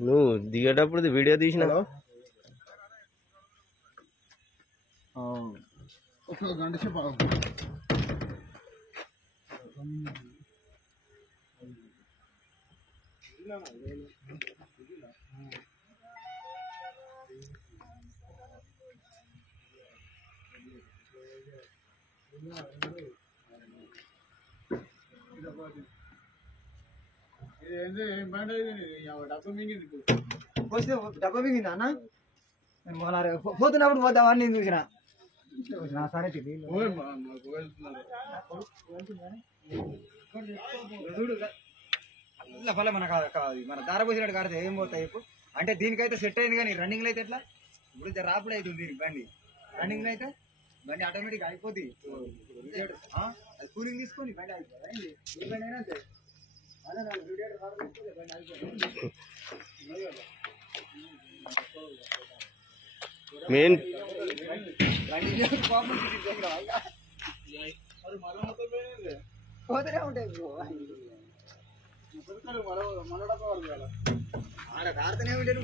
నువ్వు దిగేటప్పుడు వీడియో తీసిన గంట సేపు డబ్బా మింగింది అన్న పోతున్నప్పుడు పోతామని నేను చూసిన సరే ఫల మన దార పోసినట్టు కాడితే ఏం పోతాయి ఇప్పుడు అంటే దీనికైతే సెట్ అయింది కానీ రన్నింగ్లో అయితే ఎట్లా ఇప్పుడు రాపుడు అవుతుంది దీనికి బండి రన్నింగ్లో అయితే బండి ఆటోమేటిక్ అయిపోతుంది అది కూలింగ్ తీసుకొని బండి అయిపోయింది ఏ బండి అయినా అంతే మెయిన్ పోతూనే ఉంటాయి ఆడ కారుతూనే ఉంటాయి.